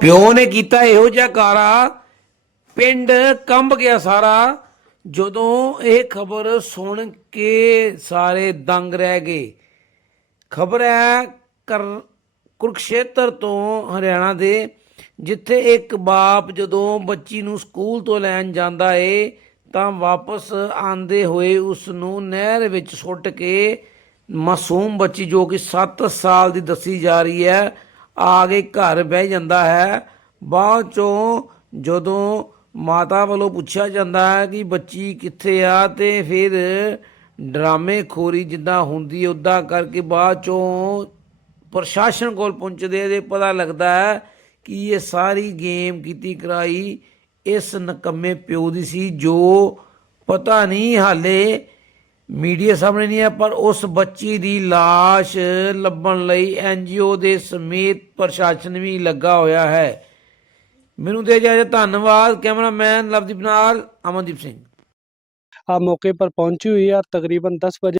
ਪਿਓ ਨੇ ਕੀਤਾ ਇਹੋ ਜਿਹਾ ਕਾਰਾ, ਪਿੰਡ ਕੰਬ ਗਿਆ ਸਾਰਾ, ਜਦੋਂ ਇਹ ਖਬਰ ਸੁਣ ਕੇ ਸਾਰੇ ਦੰਗ ਰਹਿ ਗਏ। ਖਬਰ ਹੈ ਕਰ, ਕੁਰਕਸ਼ੇਤਰ ਤੋਂ ਹਰਿਆਣਾ ਦੇ, ਜਿੱਥੇ ਇੱਕ ਬਾਪ ਜਦੋਂ ਬੱਚੀ ਨੂੰ ਸਕੂਲ ਤੋਂ ਲੈਣ ਜਾਂਦਾ ਏ, ਤਾਂ ਵਾਪਸ ਆਂਦੇ ਹੋਏ ਉਸ ਨੂੰ ਨਹਿਰ ਵਿੱਚ ਸੁੱਟ ਕੇ, ਮਾਸੂਮ ਬੱਚੀ ਜੋ ਕਿ 7 ਸਾਲ ਦੀ ਦੱਸੀ ਜਾ ਰਹੀ ਹੈ ਆ ਕੇ ਘਰ ਬਹਿ ਜਾਂਦਾ ਹੈ। ਬਾਅਦ ਚੋਂ ਜਦੋਂ ਮਾਤਾ ਵੱਲੋਂ ਪੁੱਛਿਆ ਜਾਂਦਾ ਹੈ ਕਿ ਬੱਚੀ ਕਿੱਥੇ ਆ, ਤੇ ਫਿਰ ਡਰਾਮੇ ਖੋਰੀ ਜਿੱਦਾਂ ਹੁੰਦੀ ਉਦਾਂ ਕਰਕੇ ਬਾਅਦ ਚੋਂ ਪ੍ਰਸ਼ਾਸਨ ਕੋਲ ਪਹੁੰਚਦੇ ਤੇ ਪਤਾ ਲੱਗਦਾ ਹੈ ਕਿ ਇਹ ਸਾਰੀ ਗੇਮ ਕੀਤੀ ਕਰਾਈ ਇਸ ਨਕੰਮੇ ਪਿਓ ਦੀ ਸੀ, ਜੋ ਪਤਾ ਨਹੀਂ ਹਾਲੇ ਮੀਡੀਆ ਸਾਹਮਣੇ ਨਹੀਂ ਹੈ ਪਰ ਉਸ ਬੱਚੀ ਦੀ লাশ ਲੱਭਣ ਲਈ ਐਨਜੀਓ ਦੇ ਸਮੇਤ ਪ੍ਰਸ਼ਾਸਨ ਵੀ ਲੱਗਾ ਹੋਇਆ ਹੈ ਮੈਨੂੰ ਦੇ ਜਾਏ ਧੰਨਵਾਦ ਕੈਮਰਾਮੈਨ ਲਵਦੀਪ ਨਾਲ ਅਮਨਦੀਪ ਸਿੰਘ आप मौके पर पहुंची हुई है और तकरीबन 10 बजे